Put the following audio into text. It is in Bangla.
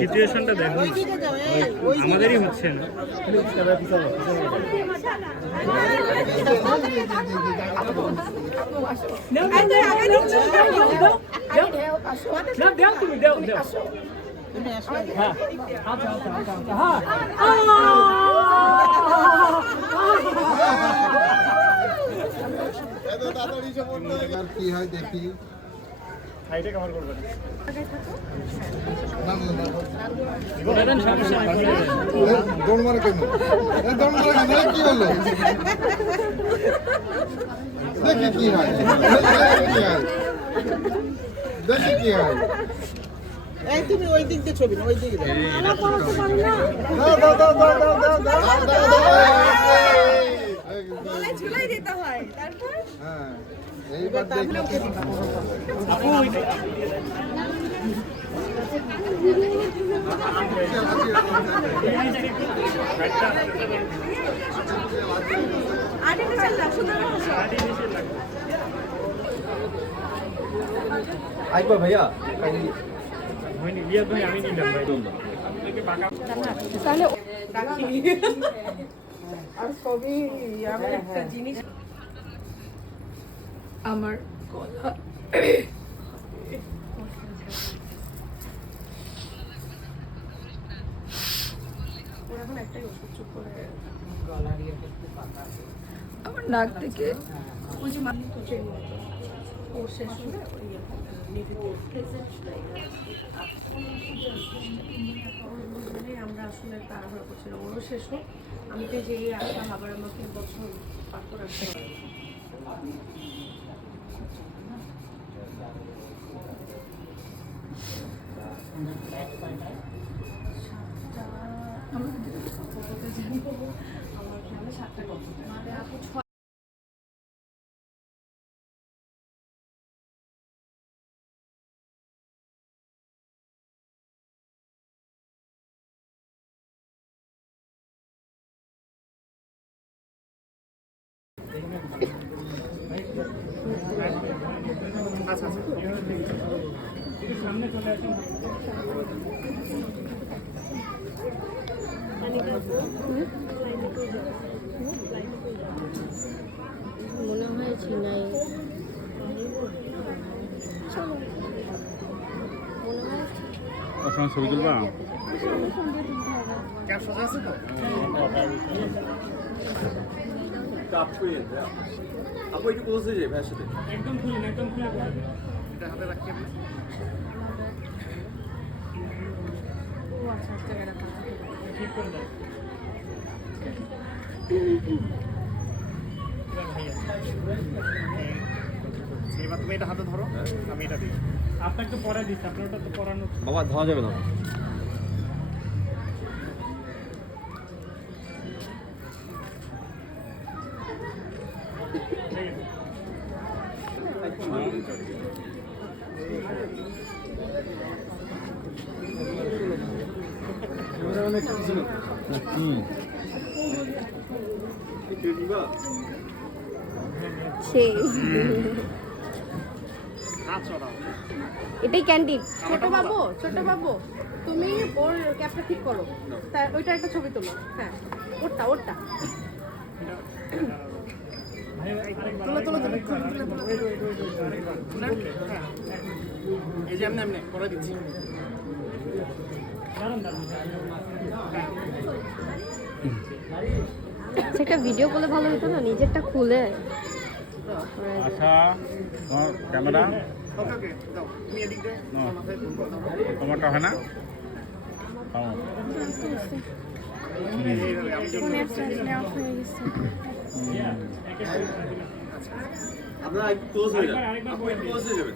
সিচুয়েশনটা দেখো, আমাদেরই হচ্ছে না। কি হয় দেখি দৌড় মারে কেন কি হলো দেখি কি হয় দেখি কি হয়। এই তুমি ওই দিক দিয়ে ছবি না, ওই দিকে ঝুলাই দিতে হয়। তারপর হ্যাঁ এইবার দেখি একবার ভাইয়া আমি নিলাম ভাই। তাহলে আর সবই আমি একটা জিনিস আমার গলা এখন একটাই ওষুধ চুপ করে আমার নাক থেকে ওই যে মানি তো ট্রেন মতো ও শেষ হলে আমরা আসলে তাড়াহুড়া করছিলাম, ওরও শেষ হোক। আমি তো যে আসলাম আবার আমাকে বছর পার করে আসতে আমার খেয়ালে 7টা কত মানে আপু 6 সামনে চলে আসুন। মনে হয় ঝিনাই ছবি তুলবা? আপু একটু বলছে যে ভাইয়ের সাথে একদম খুলেন, একদম খুলে হাতে রাখি। ঠিক করে দেয়। এবার তুমি এটা হাতে ধরো, আমি এটা দিই। আপনাকে তো পরে দিচ্ছি, আপনার ওটা তো পড়ানো। বাবা ধরা যাবে না। এটাই ক্যান্ডিড। ছোট বাবু তুমি ওর ক্যাপটা ঠিক করো, ওইটা একটা ছবি তোলো। হ্যাঁ ওরটা এই যে এমনি এমনি করে দিচ্ছি। একটা ভিডিও করলে ভালো হতো না, নিজেরটা খুলে। আচ্ছা ক্যামেরা তোমারটা হয় না? আপনারা একটু ক্লোজ হয়ে যাবেন, ক্লোজ হয়ে যাবেন।